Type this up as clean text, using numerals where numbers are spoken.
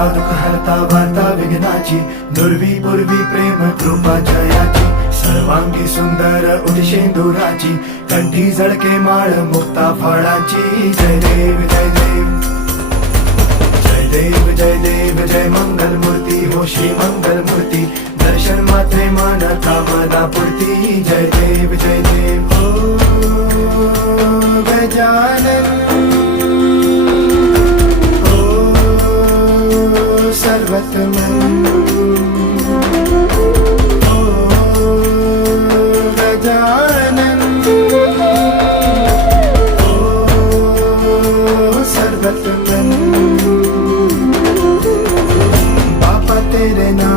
हरता दुःख हरता वार्ता विघ्नाची, दुर्वी पूर्वी प्रेम कृपा जयाची, सर्वांगी सुंदर उदिशेंदुराची, कंठी झळके माळ मुक्ता फळाची. जय देव जय देव जय देव जय देव जय मंगल मूर्ती हो श्री मंगल मूर्ती, दर्शन मात्रे मन कामना पूर्ती. जय देव जय देव हो गजानन हो सर्वतमन हो गजानन हो सर्वतमन. बापा तेरे नाम